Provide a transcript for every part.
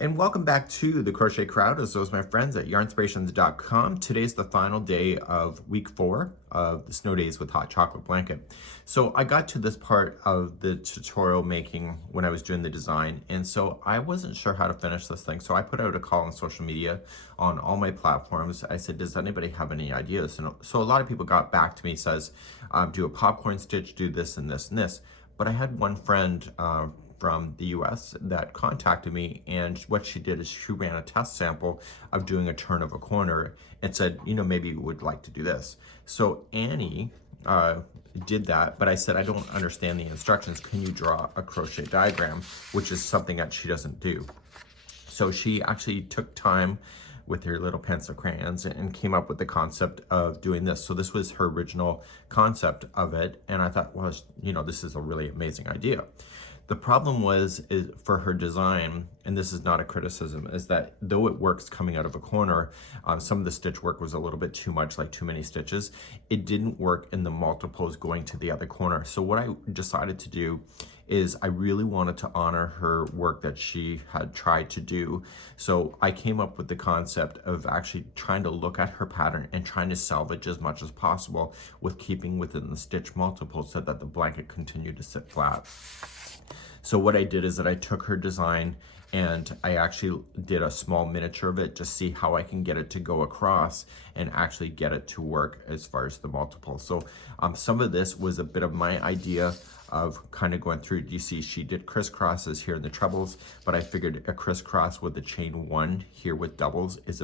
And welcome back to the Crochet Crowd, as well as my friends at yarnspirations.com. Today's the final day of week 4 of the Snow Days with Hot Chocolate Blanket. So I got to this part of the tutorial making when I was doing the design, and so I wasn't sure how to finish this thing. So I put out a call on social media on all my platforms. I said, does anybody have any ideas? And so a lot of people got back to me, says, do a popcorn stitch, do this and this and this. But I had one friend from the US that contacted me, and what she did is she ran a test sample of doing a turn of a corner and said, you know, maybe you would like to do this. So Annie did that, but I said, I don't understand the instructions. Can you draw a crochet diagram? Which is something that she doesn't do. So she actually took time with her little pencil crayons and came up with the concept of doing this. So this was her original concept of it. And I thought, well, you know, this is a really amazing idea. The problem is for her design, and this is not a criticism, is that though it works coming out of a corner, some of the stitch work was a little bit too much, like too many stitches. It didn't work in the multiples going to the other corner. So what I decided to do is I really wanted to honor her work that she had tried to do. So I came up with the concept of actually trying to look at her pattern and trying to salvage as much as possible with keeping within the stitch multiples so that the blanket continued to sit flat. So what I did is that I took her design and I actually did a small miniature of it to see how I can get it to go across and actually get it to work as far as the multiple. So some of this was a bit of my idea of kind of going through. You see she did crisscrosses here in the trebles, but I figured a crisscross with the chain 1 here with doubles is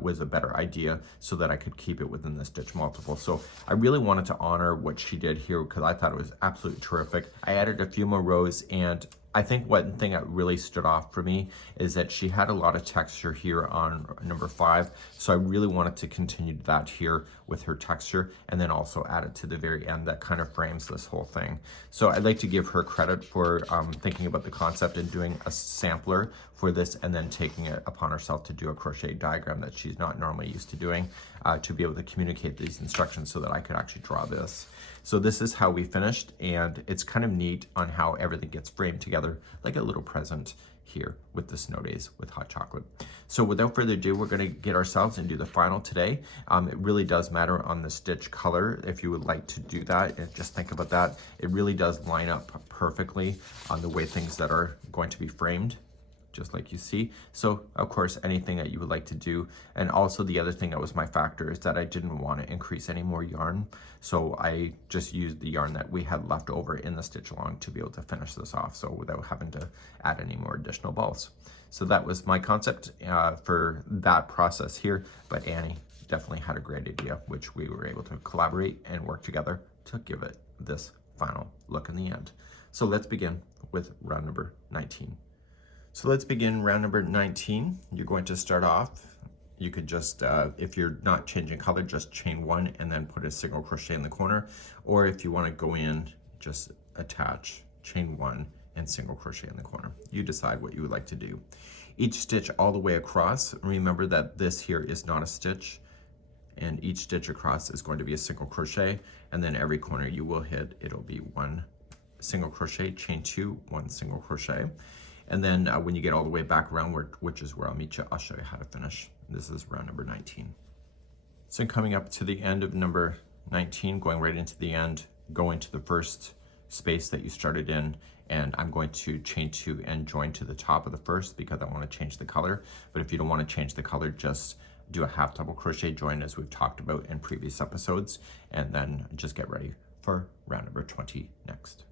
was a better idea, so that I could keep it within the stitch multiple. So I really wanted to honor what she did here because I thought it was absolutely terrific. I added a few more rows, and I think one thing that really stood off for me is that she had a lot of texture here on number 5. So I really wanted to continue that here with her texture, and then also add it to the very end that kind of frames this whole thing. So I'd like to give her credit for thinking about the concept and doing a sampler for this, and then taking it upon herself to do a crochet diagram that she's not normally used to doing, to be able to communicate these instructions so that I could actually draw this. So this is how we finished, and it's kind of neat on how everything gets framed together like a little present here with the Snow Days with Hot Chocolate. So without further ado, we're going to get ourselves and do the final today. It really does matter on the stitch color if you would like to do that, and just think about that. It really does line up perfectly on the way things that are going to be framed, just like you see. So of course, anything that you would like to do. And also the other thing that was my factor is that I didn't want to increase any more yarn. So I just used the yarn that we had left over in the stitch along to be able to finish this off, so without having to add any more additional balls. So that was my concept for that process here. But Annie definitely had a great idea, which we were able to collaborate and work together to give it this final look in the end. So let's begin with round number 19. So let's begin round number 19. You're going to start off, you could just, if you're not changing color, just chain 1 and then put a single crochet in the corner. Or if you want to go in, just attach chain 1 and single crochet in the corner. You decide what you would like to do. Each stitch all the way across, remember that this here is not a stitch, and each stitch across is going to be a single crochet, and then every corner you will hit, it'll be 1 single crochet, chain 2, 1 single crochet. And then when you get all the way back around, which is where I'll meet you, I'll show you how to finish. This is round number 19. So coming up to the end of number 19, going right into the end, going to the first space that you started in, and I'm going to chain 2 and join to the top of the first because I want to change the color. But if you don't want to change the color, just do a half double crochet join as we've talked about in previous episodes, and then just get ready for round number 20 next.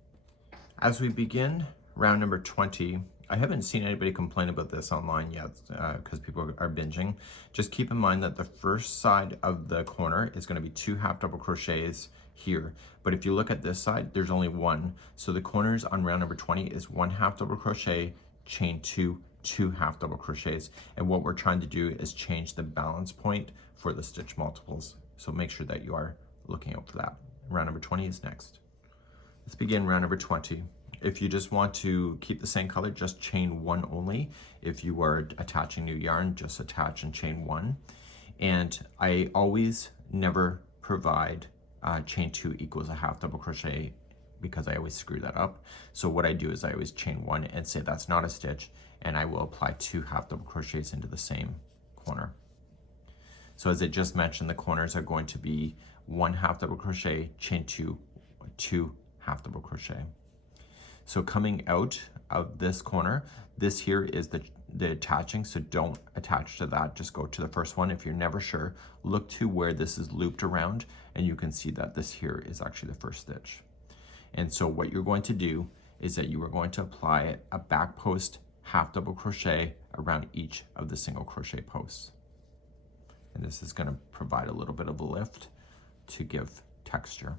As we begin round number 20, I haven't seen anybody complain about this online yet because people are binging. Just keep in mind that the first side of the corner is going to be 2 half double crochets here. But if you look at this side, there's only 1. So the corners on round number 20 is 1 half double crochet, chain 2, 2 half double crochets. And what we're trying to do is change the balance point for the stitch multiples. So make sure that you are looking out for that. Round number 20 is next. Let's begin round number 20. If you just want to keep the same color, just chain 1 only. If you are attaching new yarn, just attach and chain 1. And I always never provide chain 2 equals a half double crochet because I always screw that up. So what I do is I always chain 1 and say that's not a stitch, and I will apply 2 half double crochets into the same corner. So as I just mentioned, the corners are going to be 1 half double crochet, chain 2, 2 half double crochet. So coming out of this corner, this here is the attaching, so don't attach to that, just go to the first one. If you're never sure, look to where this is looped around, and you can see that this here is actually the first stitch. And so what you're going to do is that you are going to apply a back post half double crochet around each of the single crochet posts. And this is going to provide a little bit of a lift to give texture.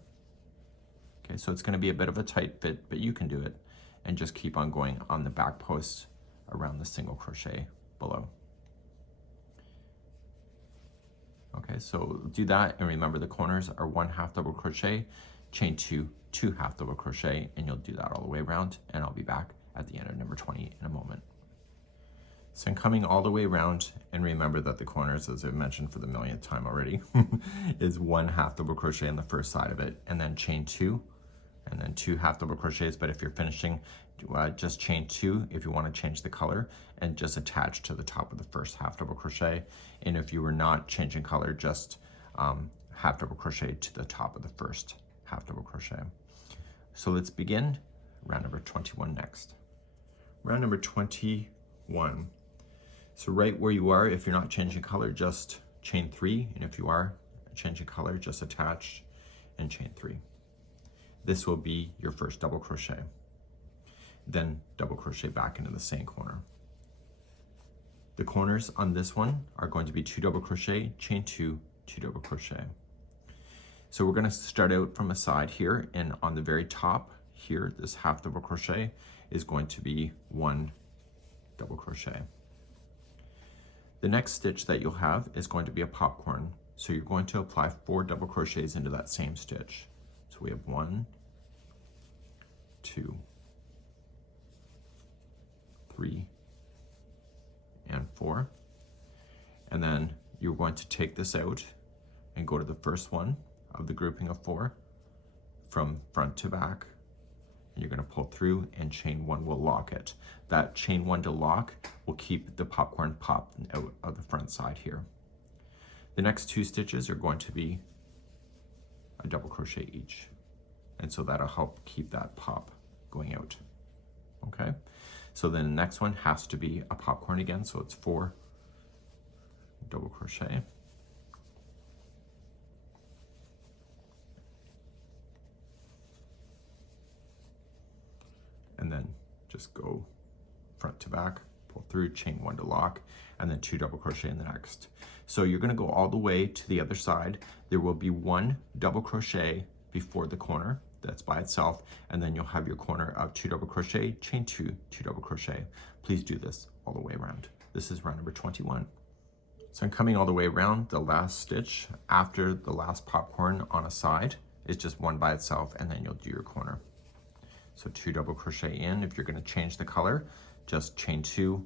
Okay, so it's going to be a bit of a tight fit, but you can do it, and just keep on going on the back posts around the single crochet below. Okay, so do that, and remember the corners are 1 half double crochet, chain 2, 2 half double crochet, and you'll do that all the way around, and I'll be back at the end of number 20 in a moment. So I'm coming all the way around, and remember that the corners, as I've mentioned for the millionth time already, is 1 half double crochet on the first side of it, and then chain 2, and then 2 half double crochets. But if you're finishing, just chain 2 if you want to change the color, and just attach to the top of the first half double crochet. And if you were not changing color, just half double crochet to the top of the first half double crochet. So let's begin round number 21 next. Round number 21. So right where you are, if you're not changing color, just chain 3, and if you are changing color, just attach and chain 3. This will be your first double crochet. Then double crochet back into the same corner. The corners on this one are going to be 2 double crochet, chain 2, 2 double crochet. So we're going to start out from a side here, and on the very top here, this half double crochet is going to be 1 double crochet. The next stitch that you'll have is going to be a popcorn. So you're going to apply 4 double crochets into that same stitch. So we have 1, 2, 3, and 4. And then you're going to take this out and go to the first one of the grouping of 4 from front to back. And you're going to pull through, and chain 1 will lock it. That chain 1 to lock will keep the popcorn popped out of the front side here. The next 2 stitches are going to be a double crochet each. And so that'll help keep that pop going out. Okay, so then the next one has to be a popcorn again, so it's 4 double crochet. And then just go front to back, pull through, chain 1 to lock, and then 2 double crochet in the next. So you're going to go all the way to the other side. There will be 1 double crochet before the corner that's by itself, and then you'll have your corner of 2 double crochet, chain 2, 2 double crochet. Please do this all the way around. This is round number 21. So I'm coming all the way around. The last stitch after the last popcorn on a side is just 1 by itself, and then you'll do your corner. So 2 double crochet in. If you're going to change the color, just chain 2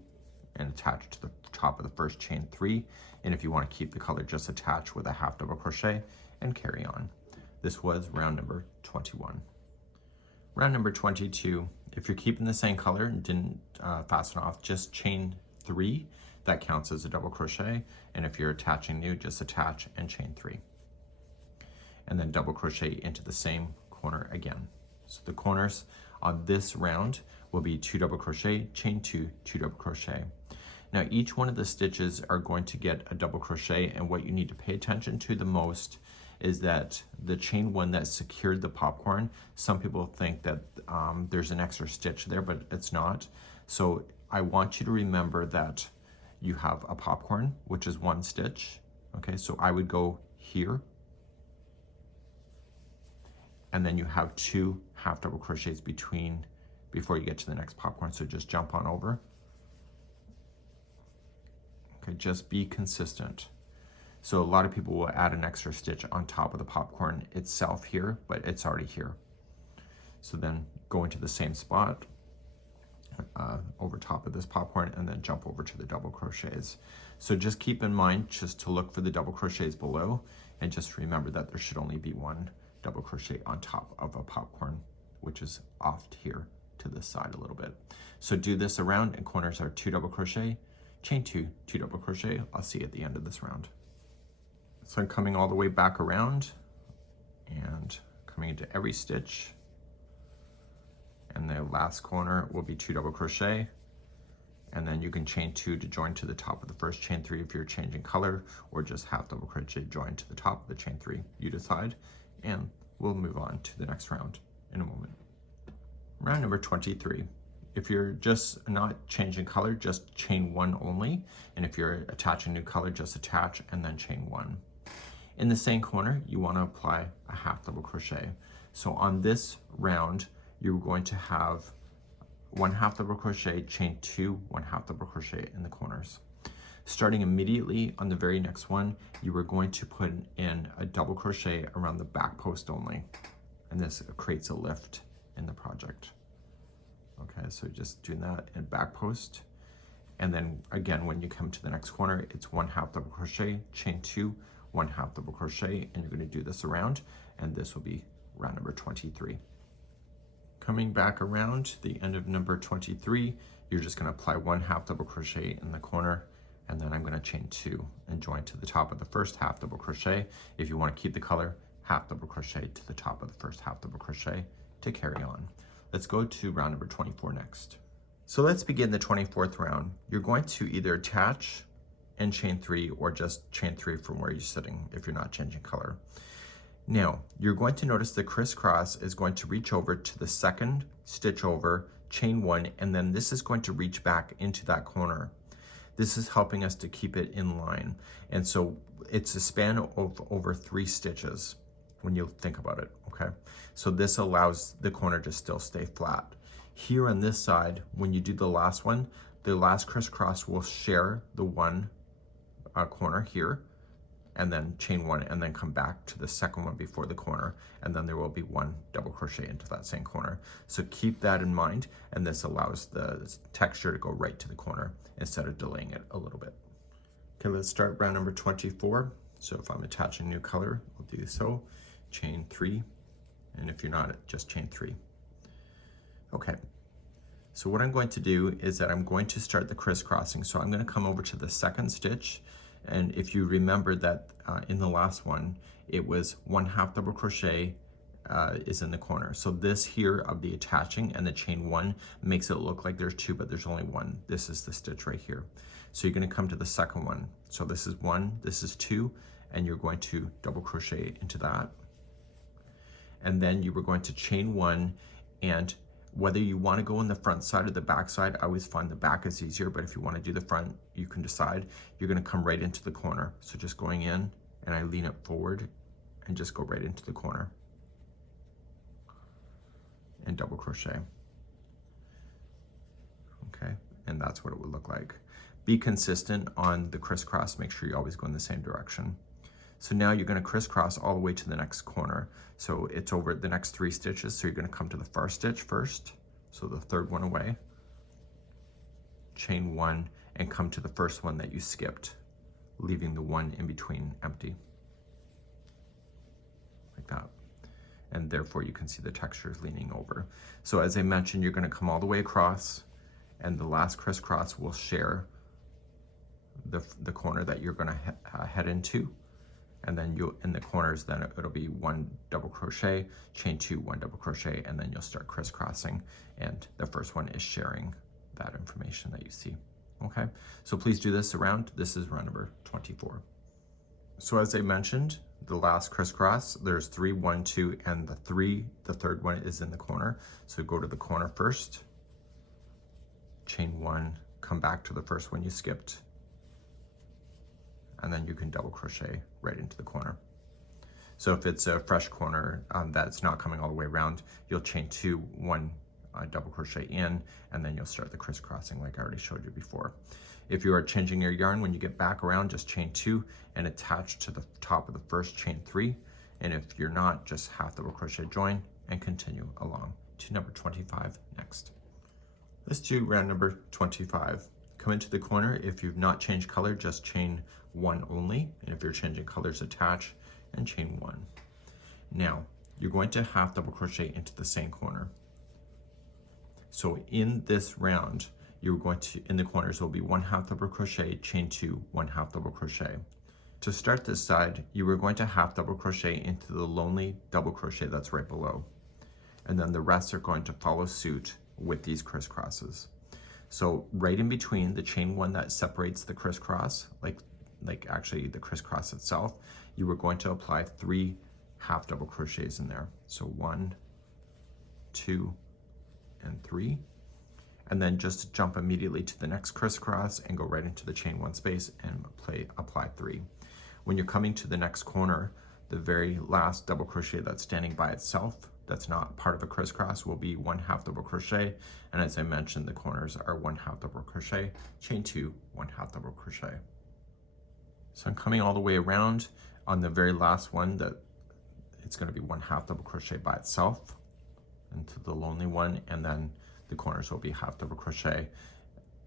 and attach to the top of the first, chain 3. And if you want to keep the color, just attach with a half double crochet and carry on. This was round number 21. Round number 22, if you're keeping the same color and didn't fasten off, just chain 3. That counts as a double crochet. And if you're attaching new, just attach and chain 3. And then double crochet into the same corner again. So the corners on this round will be 2 double crochet, chain 2, 2 double crochet. Now each one of the stitches are going to get a double crochet, and what you need to pay attention to the most is that the chain 1 that secured the popcorn, some people think that there's an extra stitch there, but it's not. So I want you to remember that you have a popcorn, which is 1 stitch. Okay, so I would go here, and then you have 2 half double crochets before you get to the next popcorn. So just jump on over. Okay, just be consistent. So a lot of people will add an extra stitch on top of the popcorn itself here, but it's already here. So then go into the same spot over top of this popcorn, and then jump over to the double crochets. So just keep in mind just to look for the double crochets below, and just remember that there should only be 1 double crochet on top of a popcorn, which is off here to this side a little bit. So do this around, and corners are 2 double crochet, chain 2, 2 double crochet. I'll see you at the end of this round. So I'm coming all the way back around and coming into every stitch, and the last corner will be 2 double crochet, and then you can chain 2 to join to the top of the first, chain 3 if you're changing color, or just half double crochet join to the top of the chain 3. You decide, and we'll move on to the next round in a moment. Round number 23. If you're just not changing color, just chain 1 only, and if you're attaching new color, just attach and then chain 1. In the same corner, you want to apply a half double crochet. So on this round, you're going to have 1 half double crochet, chain 2, 1 half double crochet in the corners. Starting immediately on the very next one, you are going to put in a double crochet around the back post only, and this creates a lift in the project. Okay, so just doing that in back post, and then again when you come to the next corner, it's 1 half double crochet, chain 2, 1 half double crochet, and you're going to do this around, and this will be round number 23. Coming back around to the end of number 23, you're just going to apply 1 half double crochet in the corner, and then I'm going to chain 2 and join to the top of the first half double crochet. If you want to keep the color, half double crochet to the top of the first half double crochet to carry on. Let's go to round number 24 next. So let's begin the 24th round. You're going to either attach and chain 3, or just chain 3 from where you're sitting if you're not changing color. Now, you're going to notice the crisscross is going to reach over to the second stitch over, chain 1, and then this is going to reach back into that corner. This is helping us to keep it in line. And so it's a span of over 3 stitches when you think about it, okay? So this allows the corner to still stay flat. Here on this side, when you do the last one, the last crisscross will share the one corner here, and then chain 1, and then come back to the second one before the corner, and then there will be 1 double crochet into that same corner. So keep that in mind, and this allows the texture to go right to the corner instead of delaying it a little bit. Okay, let's start round number 24. So if I'm attaching new color, I'll do so, chain 3, and if you're not, just chain 3. Okay, so what I'm going to do is that I'm going to start the crisscrossing. So I'm going to come over to the second stitch, and if you remember that in the last one, it was 1 half double crochet is in the corner. So this here of the attaching and the chain 1 makes it look like there's 2, but there's only 1. This is the stitch right here. So you're going to come to the second one. So this is 1, this is 2, and you're going to double crochet into that. And then you were going to chain 1, and whether you want to go in the front side or the back side, I always find the back is easier, but if you want to do the front, you can decide. You're going to come right into the corner. So just going in, and I lean it forward and just go right into the corner and double crochet. Okay, and that's what it would look like. Be consistent on the crisscross. Make sure you always go in the same direction. So now you're going to crisscross all the way to the next corner. So it's over the next 3 stitches. So you're going to come to the far stitch first. So the third one away, chain 1, and come to the first one that you skipped, leaving the 1 in between empty, like that. And therefore you can see the texture is leaning over. So as I mentioned, you're going to come all the way across, and the last crisscross will share the corner that you're going to head into. And then you in the corners, then it'll be 1 double crochet, chain 2, 1 double crochet, and then you'll start crisscrossing, and the first one is sharing that information that you see. Okay, so please do this around. This is round number 24. So as I mentioned, the last crisscross, there's 3, 1, 2, and the third one is in the corner. So go to the corner first, chain 1, come back to the first one you skipped, and then you can double crochet right into the corner. So if it's a fresh corner that's not coming all the way around, you'll chain 2, 1 double crochet in, and then you'll start the crisscrossing like I already showed you before. If you are changing your yarn, when you get back around, just chain 2 and attach to the top of the first, chain 3. And if you're not, just half double crochet join and continue along to number 25 next. Let's do round number 25. Come into the corner. If you've not changed color, just chain 1 only. And if you're changing colors, attach and chain 1. Now, you're going to half double crochet into the same corner. So in this round, you're going to, in the corners will be 1/2 double crochet, chain 2, 1/2 double crochet. To start this side, you are going to 1/2 double crochet into the lonely double crochet that's right below. And then the rest are going to follow suit with these crisscrosses. So right in between the chain 1 that separates the crisscross, like actually the crisscross itself, you are going to apply 3 1/2 double crochets in there. So 1, 2, and 3. And then just jump immediately to the next crisscross and go right into the chain 1 space and apply 3. When you're coming to the next corner, the very last double crochet that's standing by itself, that's not part of a crisscross, will be 1/2 double crochet. And as I mentioned, the corners are 1/2 double crochet, chain 2, 1/2 double crochet. So I'm coming all the way around. On the very last one, that it's going to be 1/2 double crochet by itself into the lonely one, and then the corners will be 1/2 double crochet.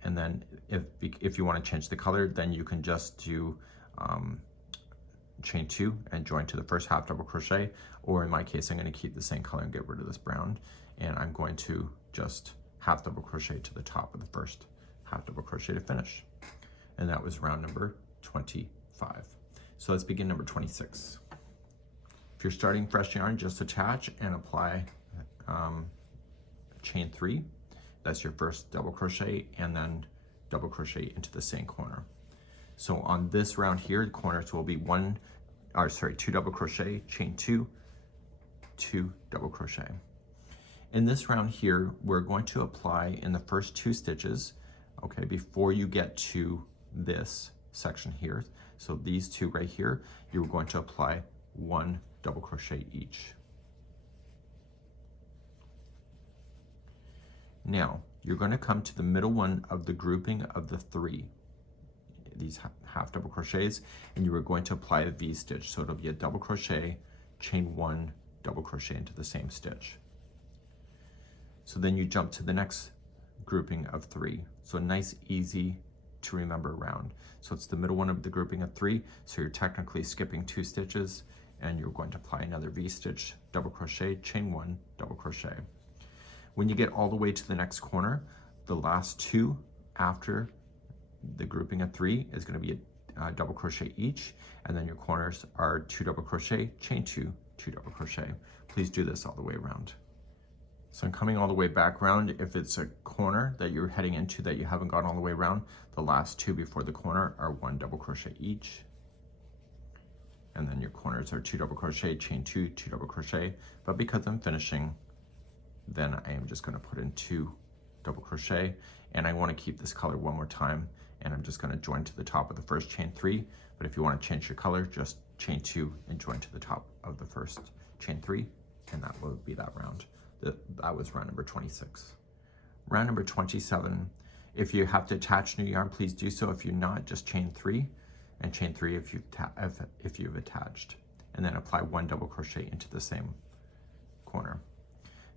And then if you want to change the color, then you can just do chain 2 and join to the first 1/2 double crochet, or in my case I'm going to keep the same color and get rid of this brown, and I'm going to just 1/2 double crochet to the top of the first 1/2 double crochet to finish. And that was round number 25. So let's begin number 26. If you're starting fresh yarn, just attach and apply chain 3. That's your first double crochet, and then double crochet into the same corner. So on this round here, the corners will be 2 double crochet, chain 2, 2 double crochet. In this round here, we're going to apply in the first 2 stitches, okay, before you get to this section here. So these 2 right here, you're going to apply 1 double crochet each. Now, you're going to come to the middle one of the grouping of the 3, these 1/2 double crochets, and you are going to apply a V-stitch. So it'll be a double crochet, chain 1, double crochet into the same stitch. So then you jump to the next grouping of 3. So a nice, easy to remember round. So it's the middle one of the grouping of 3, so you're technically skipping 2 stitches, and you're going to apply another V-stitch, double crochet, chain 1, double crochet. When you get all the way to the next corner, the last 2 after the grouping of 3 is going to be a double crochet each, and then your corners are 2 double crochet, chain 2, 2 double crochet. Please do this all the way around. So I'm coming all the way back around. If it's a corner that you're heading into that you haven't gone all the way around, the last 2 before the corner are 1 double crochet each, and then your corners are 2 double crochet, chain 2, 2 double crochet. But because I'm finishing, then I am just going to put in 2 double crochet, and I want to keep this color one more time, and I'm just going to join to the top of the first chain 3. But if you want to change your color, just chain 2 and join to the top of the first chain 3, and that will be that round. That was round number 26. Round number 27, if you have to attach new yarn, please do so. If you're not, just chain 3 and chain 3 if you've attached, and then apply 1 double crochet into the same corner.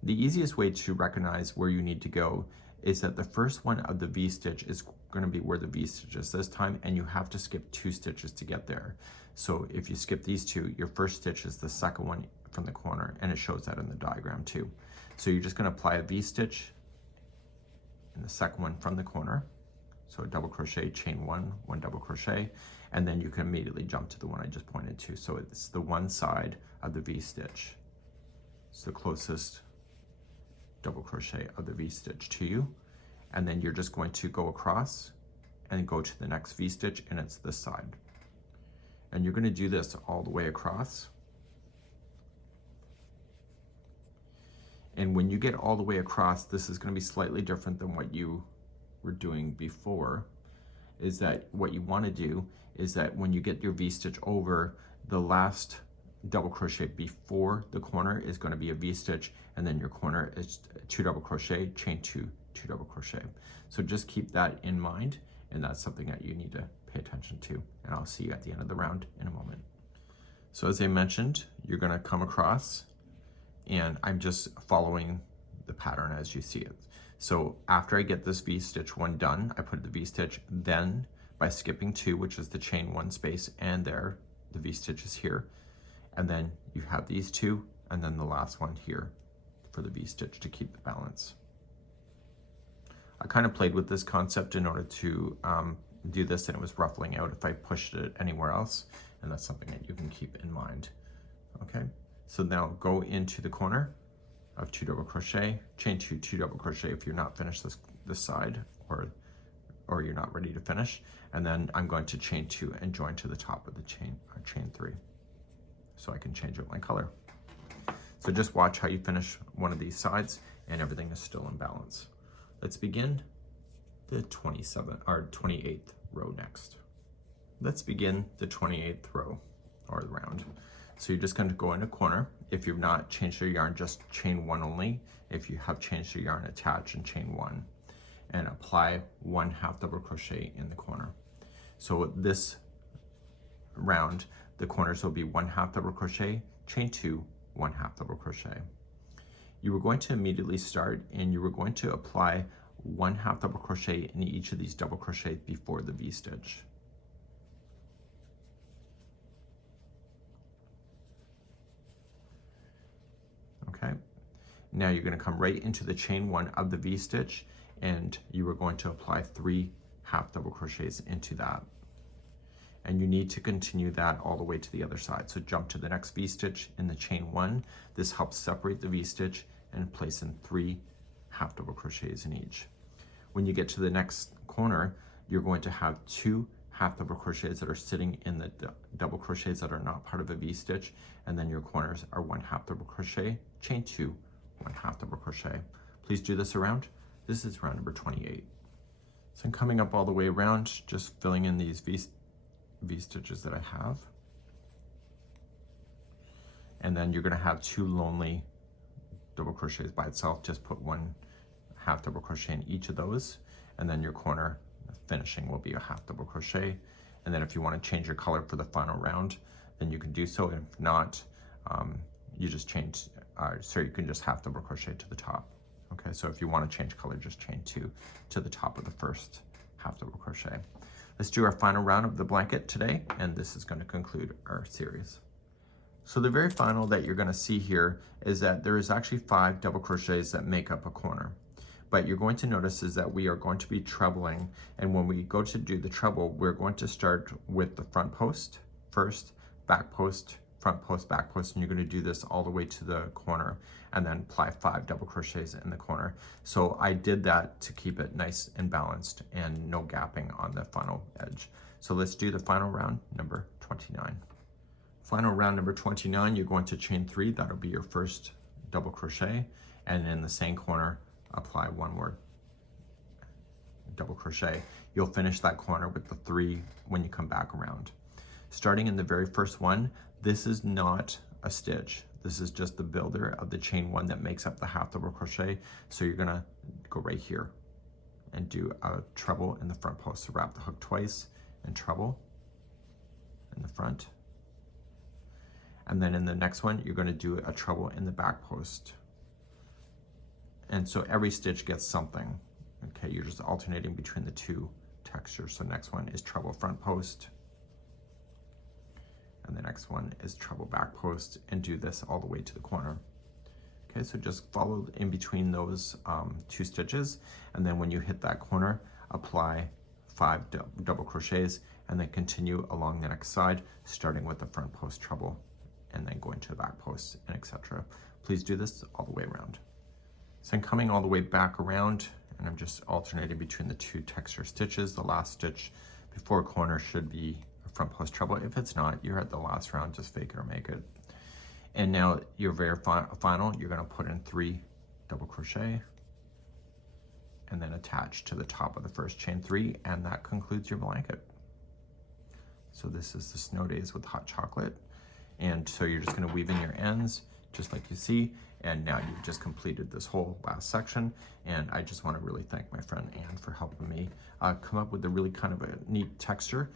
The easiest way to recognize where you need to go is that the first one of the V-stitch is going to be where the V-stitch is this time, and you have to skip 2 stitches to get there. So if you skip these 2, your first stitch is the second one from the corner, and it shows that in the diagram too. So you're just going to apply a V-stitch in the second one from the corner. So a double crochet, chain 1, 1 double crochet, and then you can immediately jump to the one I just pointed to. So it's the one side of the V-stitch. It's the closest double crochet of the V-stitch to you, and then you're just going to go across and go to the next V-stitch, and it's this side. And you're going to do this all the way across. And when you get all the way across, this is going to be slightly different than what you were doing before, is that what you want to do is that when you get your V-stitch over, the last double crochet before the corner is going to be a V-stitch, and then your corner is 2 double crochet, chain 2, 2 double crochet. So just keep that in mind, and that's something that you need to pay attention to, and I'll see you at the end of the round in a moment. So as I mentioned, you're going to come across, and I'm just following the pattern as you see it. So after I get this V-stitch one done, I put the V-stitch, then by skipping 2, which is the chain 1 space, and there, the V-stitch is here, and then you have these 2, and then the last one here for the V-stitch to keep the balance. I kind of played with this concept in order to do this, and it was ruffling out if I pushed it anywhere else, and that's something that you can keep in mind. Okay, so now go into the corner of 2 double crochet, chain 2, 2 double crochet if you're not finished this side, or you're not ready to finish, and then I'm going to chain 2 and join to the top of the chain 3, so I can change out my color. So just watch how you finish one of these sides, and everything is still in balance. Let's begin the 28th row next. Let's begin the 28th row or round. So you're just going to go in a corner. If you've not changed your yarn, just chain 1 only. If you have changed your yarn, attach and chain 1 and apply 1 half double crochet in the corner. So this round, the corners will be 1 half double crochet, chain 2, 1 half double crochet. You were going to immediately start, and you were going to apply 1 half double crochet in each of these double crochets before the V-stitch. Okay, now you're going to come right into the chain 1 of the V-stitch, and you are going to apply 3 half double crochets into that. And you need to continue that all the way to the other side. So jump to the next V-stitch in the chain 1. This helps separate the V-stitch and place in 3 half double crochets in each. When you get to the next corner, you're going to have 2 half double crochets that are sitting in the double crochets that are not part of a V-stitch, and then your corners are 1 half double crochet, chain 2, 1 half double crochet. Please do this around. This is round number 28. So I'm coming up all the way around, just filling in these V-stitches that I have. And then you're going to have 2 lonely double crochets by itself. Just put 1 half double crochet in each of those, and then your corner finishing will be a half double crochet. And then if you want to change your color for the final round, then you can do so. If not, you just change, so you can just half double crochet to the top. Okay, so if you want to change color, just chain 2 to the top of the first half double crochet. Let's do our final round of the blanket today, and this is going to conclude our series. So the very final that you're going to see here is that there is actually 5 double crochets that make up a corner. But you're going to notice is that we are going to be trebling, and when we go to do the treble, we're going to start with the front post first, back post, front post, back post, and you're going to do this all the way to the corner, and then apply 5 double crochets in the corner. So I did that to keep it nice and balanced and no gapping on the final edge. So let's do the final round, number 29. Final round number 29, you're going to chain 3, that'll be your first double crochet, and in the same corner, apply 1 more double crochet. You'll finish that corner with the 3 when you come back around. Starting in the very first one, this is not a stitch. This is just the builder of the chain 1 that makes up the half double crochet. So you're gonna go right here and do a treble in the front post. So wrap the hook twice and treble in the front. And then in the next one, you're gonna do a treble in the back post. And so every stitch gets something. Okay, you're just alternating between the 2 textures. So next one is treble front post, and the next one is treble back post, and do this all the way to the corner. Okay, so just follow in between those 2 stitches, and then when you hit that corner, apply 5 double crochets, and then continue along the next side, starting with the front post treble, and then going to the back post, and etc. Please do this all the way around. So I'm coming all the way back around, and I'm just alternating between the 2 texture stitches. The last stitch before corner should be a front post treble. If it's not, you're at the last round, just fake it or make it. And now your very final, you're gonna put in 3 double crochet, and then attach to the top of the first chain 3, and that concludes your blanket. So this is the Snow Days with Hot Chocolate. And so you're just gonna weave in your ends, just like you see, and now you've just completed this whole last section. And I just want to really thank my friend Anne for helping me come up with a really kind of a neat texture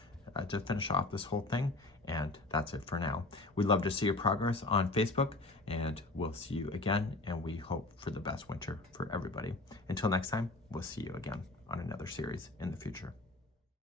to finish off this whole thing. And that's it for now. We'd love to see your progress on Facebook, and we'll see you again, and we hope for the best winter for everybody. Until next time, we'll see you again on another series in the future.